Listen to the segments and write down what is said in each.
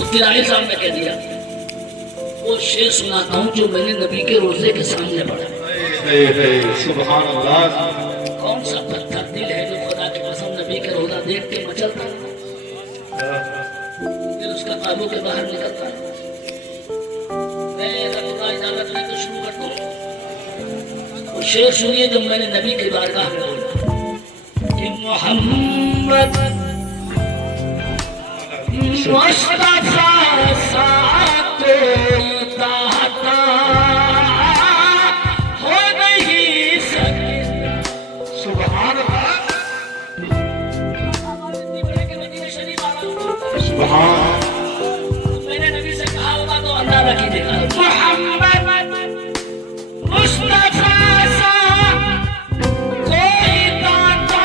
मुफ्ती राही साहब ने कह दिया, वो शेर सुनाता हूँ जो मैंने नबी के रोजे के सामने पढ़ा। सुभान अल्लाह। कौन सा पत्थर दिल है जो खुदा की कसम नबी के रोजा देख के मचलता, फिर उसका काबू के बाहर निकलता। मैं अगर खुदा इजाजत नहीं तो शुरू करता हूँ। वो शेर सुनिए जब मैंने नबी के बारगाह में बोला कि मोहम्मद मुस्तफा सा कोई दाता हो नहीं सके। सुभान अल्लाह। सुभान। मैंने नबी से कहा होगा तो अंदाजा कीजिएगा। मोहम्मद मुस्तफा सा कोई दाता,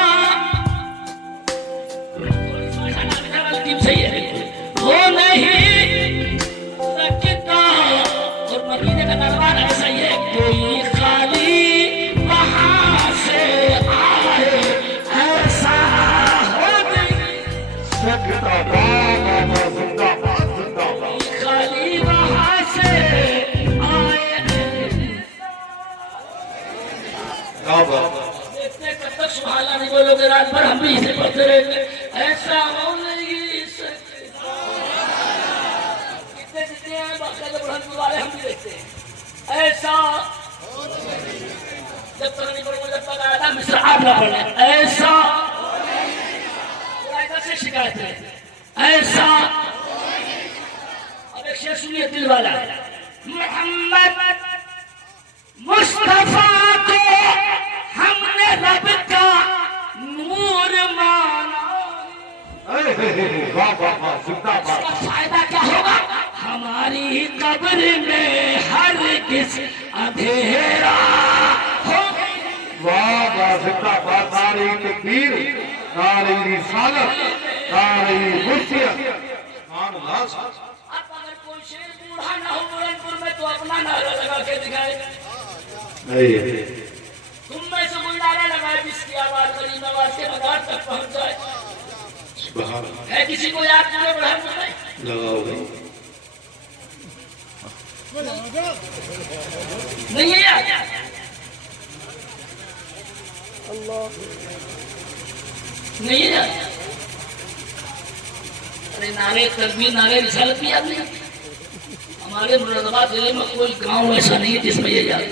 सही है, वो नहीं सकता। और मदीने का दरबार ऐसा ही है, कोई खाली वहां से आए ऐसा हो नहीं सकता। बाबा जिंदाबाद जिंदाबाद। खाली वहां से आए। देखते कब तक सुभान नहीं बोलोगे, रात भर हम भी इसे पढ़ते रहेंगे। ऐसा हो नहीं सकता। कितने जितने हैं बाकी के बुढ़ान वाले हम भी देखते हैं। ऐसा जब तक नहीं पढ़ेंगे, जब तक आया था मिस्र आप ना पढ़े। ऐसा से शिकायत है, ऐसा। अब एक शेर सुनिए दिल वाला। मोहम्मद मुस्तफा को हमने रब का नूर माना। जिंदाबाद। इसका फायदा क्या होगा? हमारी कब्र में हर किस अंधेरा हो। बाबा जिंदाबाद। नारे तकबीर, नारे रिसालत, नारे मुर्शिद। सुभान अल्लाह। अब अगर कोई शेर बूढ़ा ना हो बुरहानपुर में तो अपना नारा लगा के दिखाए। तुम में से कोई नारा लगाए जिसकी आवाज करीम आवाज के मदार तक पहुंच जाए। है किसी को याद नहीं बुरहानपुर में? लगाओ भाई। नहीं है याद? नहीं है याद? अरे नारे तकबीर, नारे रिसालत भी याद नहीं आती। हमारे मुरादाबाद जिले में कोई गांव ऐसा नहीं है जिसमें ये याद है।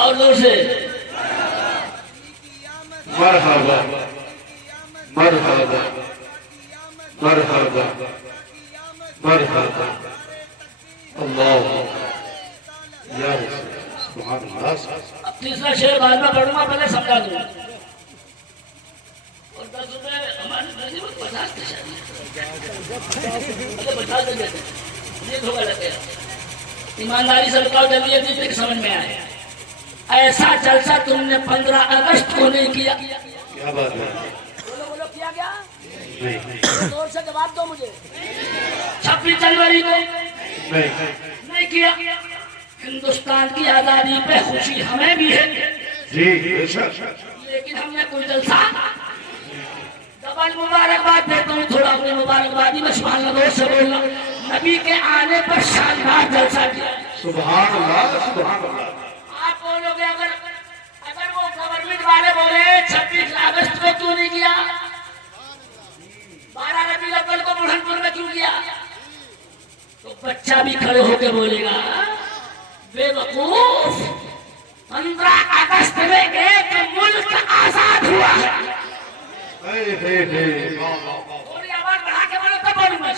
और जोर से मरहबा मरहबा मरहबा मरहबा। अल्लाह या रसूल। सुभान अल्लाह। अब तीसरा शेर बाद में पढ़ूंगा, पहले समझा दूंगा। और 10 रुपए हमारे 50 के शायद 50 दे देते, ये धोखा लग गया। ईमानदारी से बताओ जल्दी जल्दी फिर समझ में आए। ऐसा जलसा तुमने 15 अगस्त को नहीं किया। क्या बात है? बोलो बोलो, किया क्या? नहीं जोर से जवाब दो मुझे। 26 जनवरी को नहीं किया। हिंदुस्तान की आजादी पे खुशी हमें भी है जी बेशक। लेकिन हमने कोई जलसा डबल मुबारकबाद देता हूँ। थोड़ा अपनी मुबारकबादी में सुभान अल्लाह से बोलना। नबी के आने पर शानदार जलसा किया। सुभान अल्लाह। सुभान अल्लाह। आप बोलोगे अगर अगर वो गवर्नमेंट वाले बोले 26 अगस्त को क्यों नहीं किया, 12 रबीउल अव्वल को बुरहानपुर में क्यों किया, तो बच्चा भी खड़े होकर बोलेगा बेवकूफ, 15 अगस्त में एक मुल्क आजाद हुआ है। थोड़ी आवाज बढ़ा के बोलो तब बोलूंगा।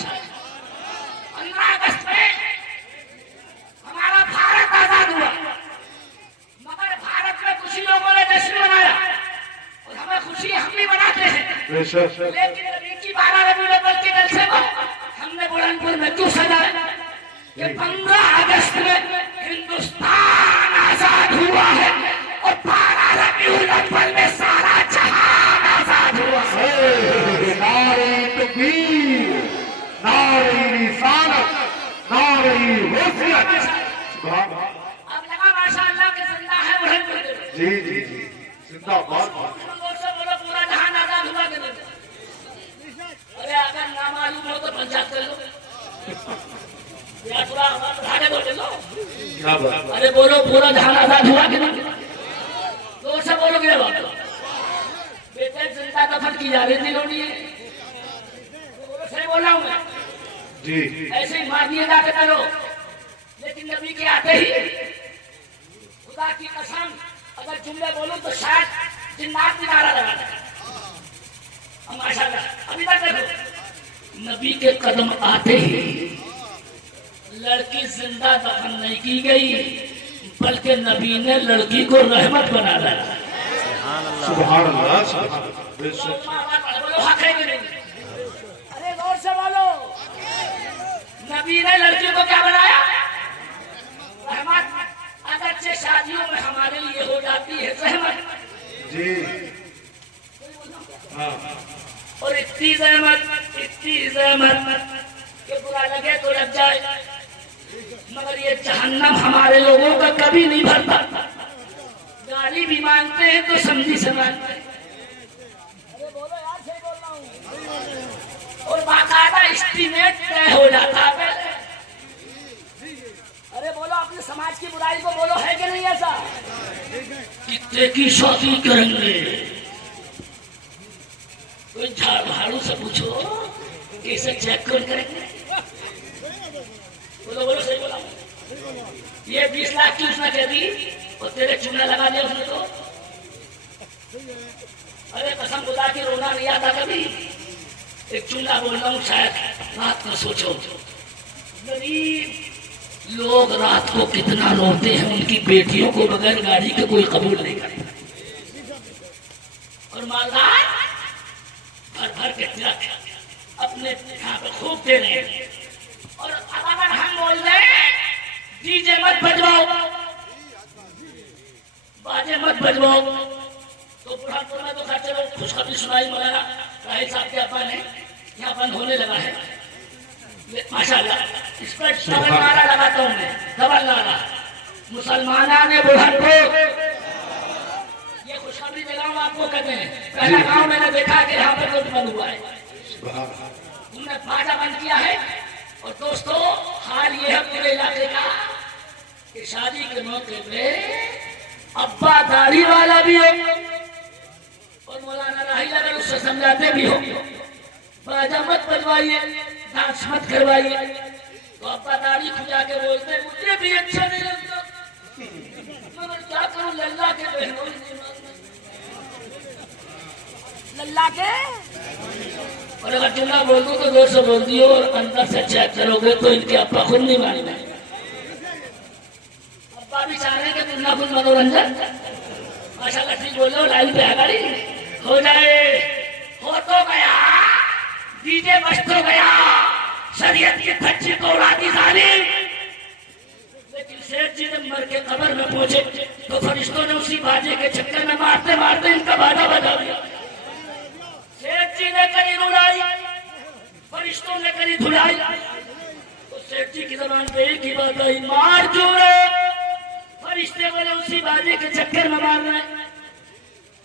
15 अगस्त में हमारा भारत आजाद हुआ, मगर भारत में कुछ ही लोगों ने जश्न मनाया और हमें खुशी हम भी मनाते हैं। लेकिन नबी की 12 रबीउल अव्वल के जलसे को हमने बुरहानपुर में क्यों सजाया कि 15 अगस्त में हिंदुस्तान आजाद हुआ है और 12 रबीउल अव्वल में सारा जहान आजाद हुआ है। नारे तकबीर, नारे रिसालत, नारी हैसियत सुभान अल्लाह। अब लगा माशाअल्लाह के जिंदा है वही बोले। जी जी जी जिंदाबाद। लोग से बोलो पूरा जहान आजाद हुआ के नहीं। अरे अगर ना मालूम हो तो पंचायत कर लो या पूरा भागे बोले लो। क्या बात। अरे बोलो पूरा जहान आजाद हुआ के नहीं। लोग से बोलोगे बात बेटे जिंदा दफन की जा रही थी लोग ये बोलो सही बोल रहा हूँ मैं। जी ऐसे ही मार दिए जाके करो लेकिन नबी के आते ही खुदा की कसम अगर जुमले बोलूं तो शायद जिन्नात भी नारा लगा देगा। माशाल्लाह अभी तक देखो नबी के कदम आते ही लड़की जिंदा दफन नहीं की गई बल्कि नबी ने लड़की को रहमत बना डाला। सुभान अल्लाह सुभान अल्लाह। बेशक बोलो हक है कि नहीं? अरे गौर से बोलो नबी ने लड़की को क्या बनाया? रहमत। अगरचे शादियों में हमारे लिए हो जाती है रहमत जी हाँ और इतनी रहमत कि बुरा लगे तो लग जाए मगर ये जहन्नम हमारे लोगों का कभी नहीं भरता। गाली भी मांगते हैं तो समझी से मांगते हैं। अरे बोलो यार सही बोल रहा हूँ। और बाकायदा एस्टीमेट तय हो जाता है पहले। अरे बोलो अपने समाज की बुराई को बोलो है कि नहीं ऐसा? कितने की शादी करेंगे? कोई झाड़ू से पूछो कैसे चेक कौन करेंगे? बोलो बोलो सही बोला। ये 20 लाख की उसने कह दी और तेरे चूना लगा दिया उसने तो। अरे कसम खुदा की रोना नहीं आता कभी। एक चूना बोल रहा हूँ शायद रात को सोचो गरीब लोग रात को कितना रोते हैं उनकी बेटियों को बगैर गाड़ी के कोई कबूल नहीं करता और मालदार भर भर के तिलक अपने यहाँ पे खूब दे रहे हैं। और अगर हम बोल रहे डीजे मत बजवाओ बाजे मत बजवाओ तो बुरहानपुर में तो खर्चे लोग खुशखबरी सुनाई मौलाना राहिल साहब के अपन है यहाँ बंद होने लगा है माशाल्लाह। इस पर डबल नारा लगाता हूँ मैं डबल नारा मुसलमाना ने बुरहानपुर ये खुशखबरी दिलाऊं आपको कहते हैं। पहला गांव मैंने देखा कि यहाँ पर रोड बंद हुआ है उन्होंने बाजा बंद किया है। और दोस्तों हाल ये है पूरे इलाके का कि शादी के मौके पे अब्बा दाढ़ी वाला भी हो और मौलाना राहिल अगर उससे समझाते भी हो बाजा मत बजवाइए डांस मत करवाइए तो अब्बा दाढ़ी खुजा के बोलते मुझे भी अच्छा नहीं लगता मगर क्या करूं लल्ला के बहनों लल्ला के। और अगर जुमला बोल दूं तो जोर से बोल दियो और अंदर से चेक करोगे तो इनके अब्बा खुद नहीं मानेंगे। अब्बा भी चाह रहे हैं कि दुनिया कुछ मनोरंजन माशाल्लाह ठीक बोलो लाइन पे है गाड़ी हो जाए हो तो गया डीजे बज तो गया शरीयत की धज्जी को उड़ाती जालिम। लेकिन सेठ जी ने मर के कब्र में पहुंचे तो फरिश्तों ने उसी बाजे के चक्कर में मारते मारते इनका बाजा बजा दिया। सेठ जी ने करी रुलाई फरिश्तों ने करी धुलाई तो सेठ जी की जबान पे एक ही बात आई मार जोड़ो। फरिश्ते बोले उसी बाजे के चक्कर में मार रहे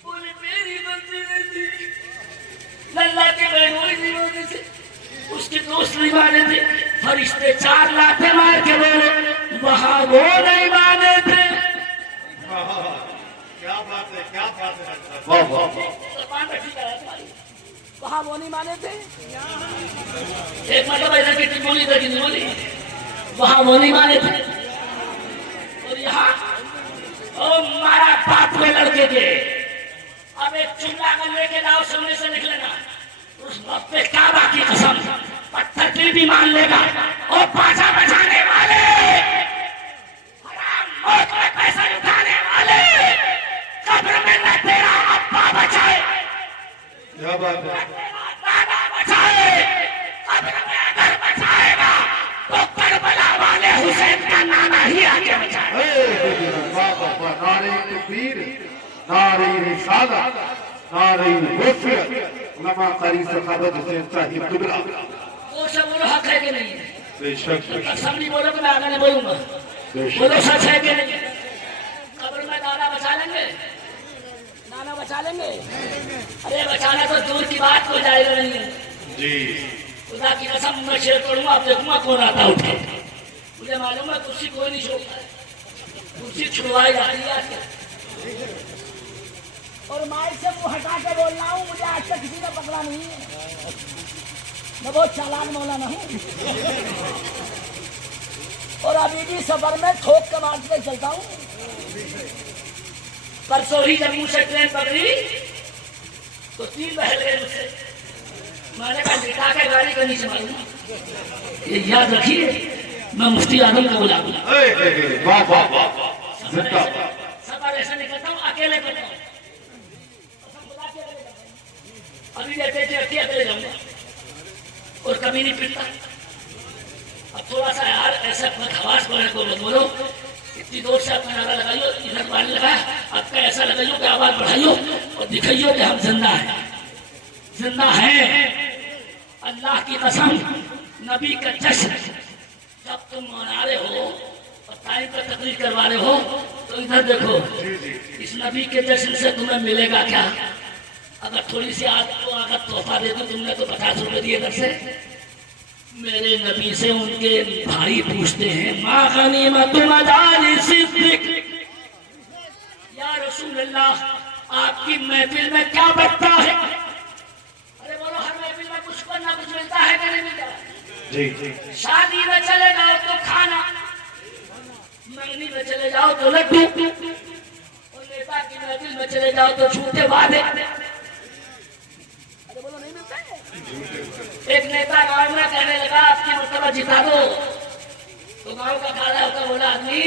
बोले मेरी गलती नहीं थी लल्ला के बहनों नहीं माने थे उसके दोस्त नहीं माने थे। फरिश्ते 4 लाते मार के बोले वहां वो नहीं माने थे। क्या बात है क्या बात है। वाह वाह वहां वो नहीं माने थे। एक मतलब इधर की टिप्पणी इधर की नहीं बोली वहां वो नहीं माने थे। और यहाँ ओ मारा बाप में लड़के के अब एक चुम्मा कर लेके लाओ सामने से निकलेगा उस वक्त पे काबा की कसम पत्थर की भी मान लेगा। और बाजा बजाने वाले हराम मौत में पैसा उठाने वाले कब्र में न तेरा अब्बा बचाए क्या बात है। दादा बचाए कब्र में अगर बचाएगा तो करबला वाले हुसैन का नाना ही आगे बचाए। वाह वाह वाह। नारे तकबीर नारे रिसालत नारे हैसियत उलमा कारी सखावत हुसैन साहिब किबला। वो सब बोलो हक है कि नहीं है? बेशक कसम नहीं बोलो तो मैं आगे नहीं बोलूंगा। बोलो सच है कि नहीं? कब्र में दाना बचा लेंगे? दाना बचा लेंगे? अरे बचाना तो दूर की बात हो जाएगा नहीं। जी खुदा की कसम मैं शेर करूंगा, आप देखूंगा कौन आता उठे। मुझे मालूम है कुर्सी कोई नहीं छोड़ता है, कुर्सी छुड़वाई जाती है आजकल। और माइक से मुंह हटा के बोल रहा हूँ, मुझे आज तक किसी ने पकड़ा नहीं है। मैं बहुत चालाक मौलाना हूँ और अभी भी सफर में थोक के मार के चलता हूँ। परसों ही जब मुझसे ट्रेन पकड़ी तो 3 बहल गए मुझसे। मैंने कहा लिटा के गाड़ी का नीचे मारूंगा। ये याद रखिए, मैं मुफ्ती आजम का गुलाम हूँ। वाह वाह वाह, जिंदाबाद। सफर ऐसा निकलता हूँ, अकेले करता हूँ। अभी जैसे अकेले जाऊंगा और कभी नहीं पिटता। अब थोड़ा सा यार ऐसा अपना खवास पड़े को बोलो, इतनी दूर से अपना नारा लगाइयो, इधर पानी लगाया, आपका ऐसा लगाइयो कि आवाज बढ़ाइयो और दिखाइयो कि हम जिंदा हैं, जिंदा हैं। अल्लाह की कसम, नबी का जश्न जब तुम मना रहे हो और टाइम पर तकरीर करवा रहे हो तो इधर देखो, इस नबी के जश्न से तुम्हें मिलेगा क्या? अगर थोड़ी सी आपको अगर तोहफा दे दो, तुमने तो 50 रुपए दिए घर से। मेरे नबी से उनके भाई पूछते हैं, माँ गनीमत सिद्दीक, या रसूल अल्लाह आपकी महफिल में क्या बचता है? अरे बोलो, हर महफिल में कुछ ना कुछ मिलता है कि नहीं मिलता? जी शादी में चले जाओ तो खाना, मंगनी में चले जाओ तो लड्डू, और नेता की महफिल में चले जाओ तो झूठे वादे। अरे बोलो, नहीं मिलता है? एक नेता गांव में कहने लगा, आपकी मर्तबा जिता दो। तो गांव का खड़ा होकर बोला, आदमी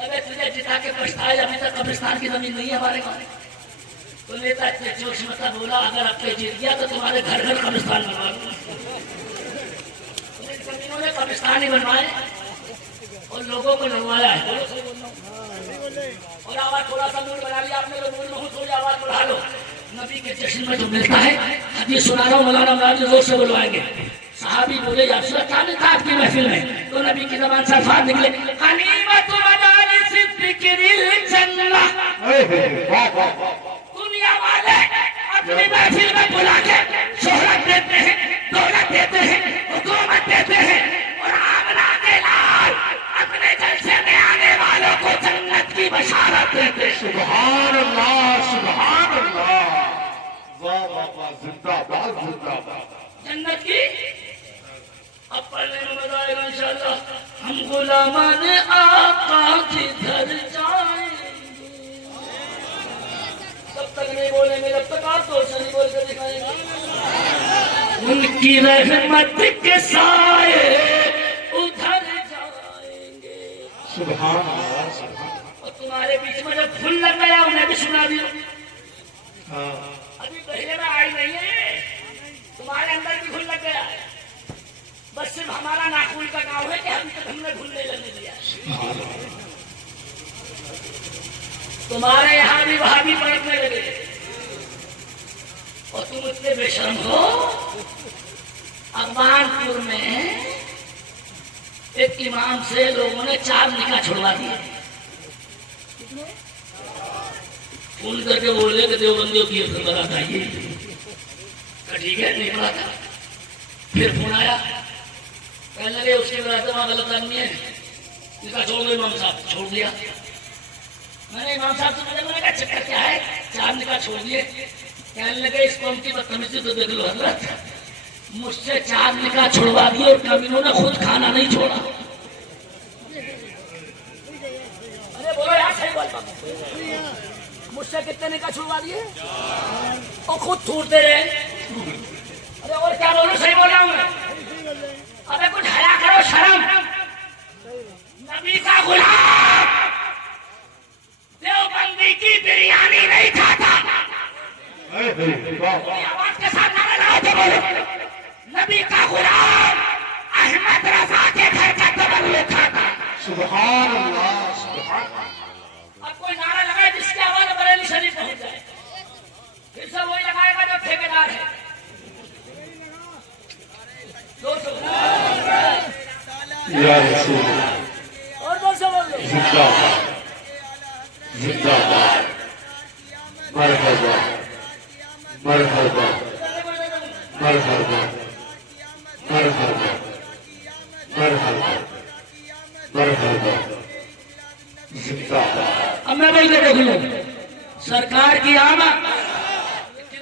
अबे तुझे जिता के पछताए, अभी तक कब्रिस्तान की जमीन नहीं है हमारे गाँव। तो नेता इतने जोश में था, बोला अगर आपके जीत गया तो तुम्हारे घर घर कब्रिस्तान बनवा दूंगा। जमीनों ने कब्रिस्तान ही बनवाए और लोगों को लड़वाया है। बोलो सही बोल रहा हूं? और आवाज थोड़ा सा मूड बना लिया आपने, तो मूड में थोड़ी आवाज बढ़ा लो। नबी के जश्न में जो मिलता है, हदीस सुना रहा हूँ, मौलाना मौलाना जोर से बुलवाएंगे। सहाबी बोले, या रसूल अल्लाह क्या लिखा आपकी महफिल में? तो नबी की ज़बान से अल्फाज निकले, गनीमत मजालिस ज़िक्रिल जन्नह। दुनिया वाले अपनी महफिल में बुला के शोहरत देते हैं, दौलत देते हैं, हुकूमत देते हैं, और आमना के लाल अपने जलसे में आने वालों को जन्नत की बशारत देते हैं। सुभान अल्लाह, सुभान अल्लाह, वाह वाह वाह, जिंदाबाद जिंदाबाद। जन्नत की अब पढ़ने में मजा आएगा इंशाअल्लाह। हम गुलामान आका जिधर जाएंगे, तब तक नहीं बोलेंगे जब तक आप तो नहीं बोल कर दिखाएंगे। उनकी रहमत के साए उधर जाएंगे। सुभान अल्लाह, सुभान। और तुम्हारे बीच में जब फूल लग गया, उन्हें भी सुना दियो। हाँ अभी पहले में आई नहीं है, तुम्हारे अंदर भी फूल लग गया है। बस सिर्फ हमारा नाखून का गाँव है कि अभी तक हमने भूल नहीं लगने दिया। तुम्हारे यहाँ भी वहां भी पलटने लगे और तुम इतने बेशर्म हो। अफगानपुर में एक इमाम से लोगों ने 4 निकाह छुड़वा दिए। फोन करके बोले कि देवबंदियों की बारात आई है। ठीक है, निकला था। फिर फोन आया, कहने लगे उसके बारात वहां गलत आदमी है, निकाह छोड़ दो। इमाम साहब छोड़ दिया। मैंने इमाम साहब से पूछा, मैंने कहा चक्कर क्या है? 4 निकाह छोड़ दिए। कहने लगे इस कौम की बदतमीजी तो देख लो हजरत, मुझसे 4 निकाह छुड़वा दिए और कमीनों ने खुद खाना नहीं छोड़ा। अरे बोलो यार, सही बोल पाओ। मुझसे कितने निकाह छुड़वा दिए और खुद छूटते रहे। अरे और क्या बोलूं, सही बोल रहा हूं मैं। अबे कुछ हया करो, शर्म। नबी का गुलाम देवबंदी की बिरयानी नहीं खाता। आवाज के साथ नारा लगाओ तो बोलो, नबी का गुलाम अहमद रजा के घर का तबल्लुग खाता। सुभान अल्लाह, सुभान अल्लाह। अब कोई नारा लगाए जिसकी आवाज बरेली शरीफ पहुंच जाए, फिर से वही लगाएगा जो ठेकेदार है। रसूल और बोल से बोल दो। जिंदाबाद जिंदाबाद मरहबा मरहबा मरहबा मरहबा मरहबा मरहबा जिंदाबाद। अब मैं बोल के देख लो सरकार की आमद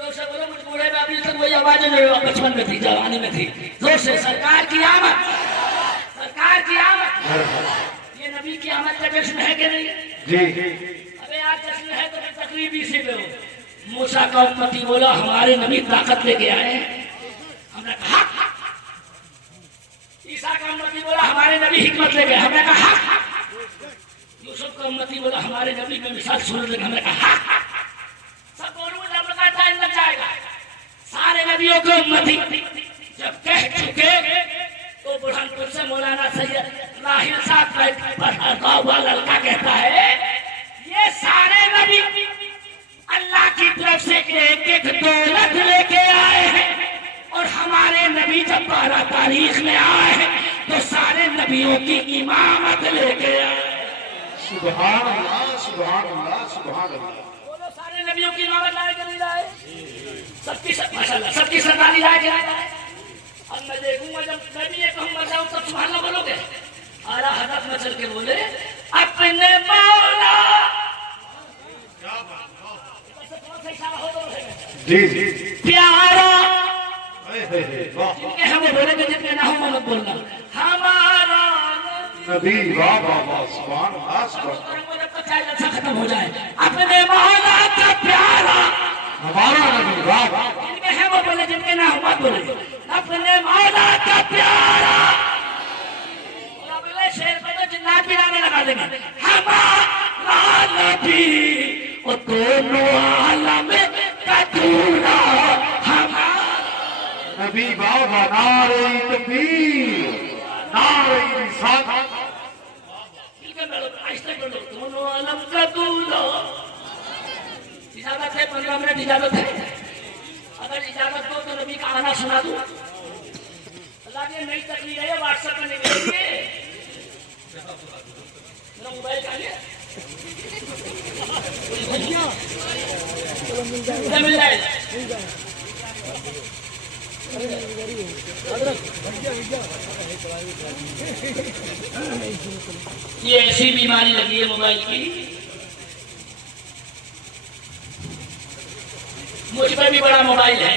से बोलो मुझे बूढ़े में अभी तक वही आवाज जो बचपन में थी जवानी में थी जोर से सरकार की आमद सरकार की आमद। ये नबी की आमद का जश्न है कि नहीं? जी अबे आज जश्न है तो तकरीब इसी में हो। मूसा का उम्मती बोला हमारे नबी ताकत लेके आए हैं। हमने कहा ईसा का उम्मती बोला हमारे नबी हिकमत लेके आए। हमने कहा यूसुफ का उम्मती बोला हमारे नबी में मिसाल सूरज लेके। हमने कहा सब बोलूं जब लगा टाइम लग जाएगा। सारे नबियों के उम्मती जब कह चुके तो बुरहानपुर से मौलाना सैयद राहिल साहब पढ़ा हुआ लड़का कहता है ये सारे नबी अल्लाह की तरफ से एक एक दौलत लेके आए हैं और हमारे नबी जब 12 तारीख में आए हैं तो सारे नबियों की इमामत लेके आए। सुभान अल्लाह सुभान अल्लाह सुभान अल्लाह। बोलो सारे नबियों की इमामत लाए कि नहीं लाए? सबकी माशाल्लाह सबकी सरदारी लाए कि नहीं लाए? अब मैं देखूंगा जब मैं भी ये कहूंगा जाऊं तब सुभान अल्लाह बोलोगे? आला हदफ में चल के बोले अपने मौला जी जी प्यारा वाह जिनके हम बोलेंगे जिनके ना हो मत बोलना हमारा नबी वाह वाह वाह सुभान अल्लाह सुभान अच्छा खत्म हो जाए अपने मौला का प्यारा हमारा नबी वाह वाह जिनके हैं वो बोले जिनके ना हो मत बोले अपने मौला का प्यारा बोले शेर पे तो जिन्नात भी गाने लगा देंगे हमारा नबी वो दोनों आलम का दूल्हा हमारा नबी वाह वाह नारे तकबीर नारे रिसालत दोनों आलम का दूल्हा। इजाजत है 15 मिनट इजाजत है। अगर इजाजत दो तो नबी का आना सुना दूं। अल्लाह ने नई तकरीर है व्हाट्सएप में निकलेंगे मेरा मोबाइल का है मिल जाएगा। ये ऐसी बीमारी लगी है मोबाइल की मुझ पर भी बड़ा मोबाइल है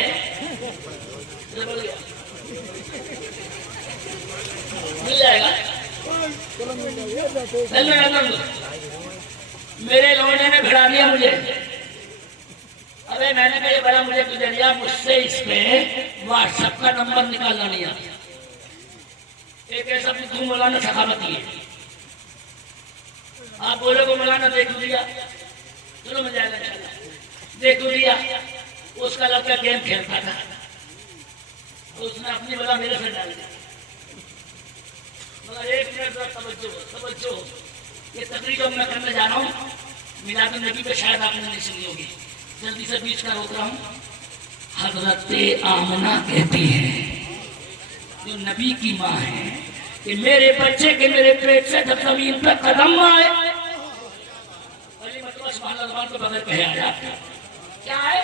मिल जाएगा। मेरे लौंडे ने भिड़ा दिया मुझे। अबे मैंने कहा ये बड़ा मुझे गुजरिया मुझसे इस पे व्हाट्सएप का नंबर निकालना नहीं आता। एक ऐसा भी मौलाना सखावती है आप बोले को मौलाना देख लिया चलो मजा आएगा इंशाल्लाह। देख लिया उसका लड़का गेम खेलता था तो उसने अपनी बला मेरे से डाल दिया। मगर 1 मिनट तवज्जो ये तकरीर जो मैं करने जा रहा हूँ मिलाद नबी पे शायद आपने नहीं सुनी होगी जल्दी से बीच का रोक रहा हूँ। हजरत आमना कहती है जो नबी की माँ है कि मेरे बच्चे के मेरे पेट से जब जमीन पर कदम आए पहली मतलब सुभान अल्लाह ज़बान पे बगैर कहे आया क्या है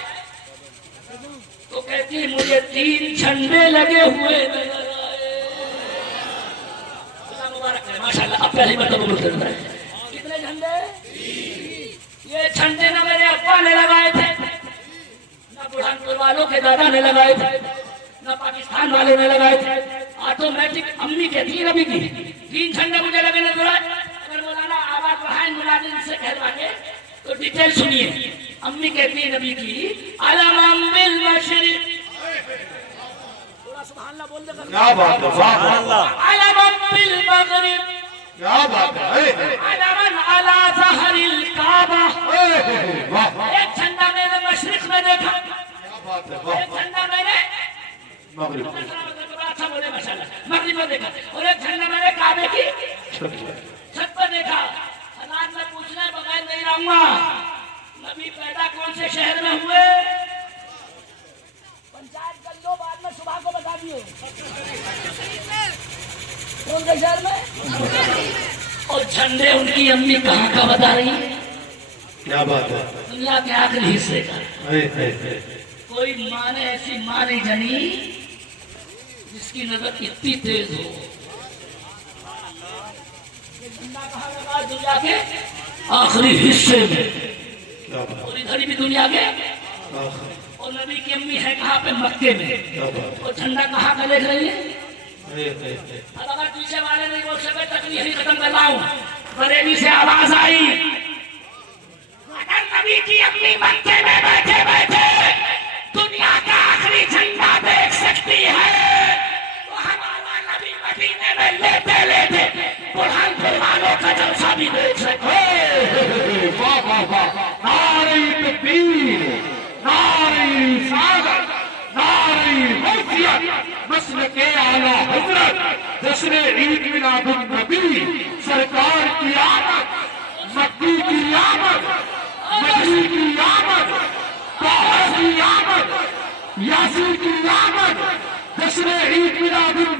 तो कहती है मुझे 3 झंडे लगे हुए नजर आए। खुदा मुबारक है माशाल्लाह। अब पहली बार तो बोलते हैं कितने झंडे? ये झंडे ना मेरे अब्बा ने लगाए थे ना बुरहानपुर वालों के दादा ने लगाए थे ना पाकिस्तान वालों ने लगाए थे। ऑटोमेटिक अम्मी कहती है नबी की 3 झंडे मुझे लगे नजर आए। अगर मौलाना आवाज बढ़ाए मुलाजिम से कहवा के तो डिटेल सुनिए। अम्मी कहती है नबी की अलम बिल मशरिक थोड़ा सुभान अल्लाह बोल दे क्या बात है वाह वाह अलम बिल मगरिब क्या बात है अलम अला ज़हरिल काबा। वाह एक झंडा मैंने मशरिक में देखा क्या बात है वाह एक झंडा मैंने मगरिब अच्छा बोले माशाल्लाह मगरिब में देखा और एक झंडा मैंने काबे की छत पर देखा। हालात में पूछने बगैर नहीं रहूंगा नबी पैदा कौन से शहर में हुए? पंचायत कर लो बाद में सुबह को बता दिए कौन से शहर में? और झंडे उनकी अम्मी कहाँ का बता रही है? क्या बात है? दुनिया के आखिरी हिस्से का। है, है। कोई माने ऐसी माने जनी जिसकी नजर इतनी तेज हो। ये झंडा कहाँ लगा? दुनिया के आखिरी हिस्से में। क्या बात? और इधर भी दुनिया के। आखिर। और नबी की अम्मी है कहाँ पे? मक्के में। क्या बात? और झंडा कहाँ का देख रही है? है। अब अगर पीछे वाले नहीं बोल सके तकलीफ ही खत्म कर लाऊं। बरेली से आवाज आई, अगर नबी की अम्मी मक्के में बैठे बैठे दुनिया का आखिरी झंडा देख सकती है तो हमारा नबी मदीने में लेटे लेटे बुरहानपुर वालों का जलसा भी देख सकते। वाह वाह वाह, नारे तकबीर, नारे सादत, नारे मौसियत, मसलके आला हजरत, जश्न ईद मिलादुन नबी, सरकार की आमद, मक्की की आमद, मदनी की आमद, ताहा की आमद, यासीन की आमद, जश्न ईद मिलादुन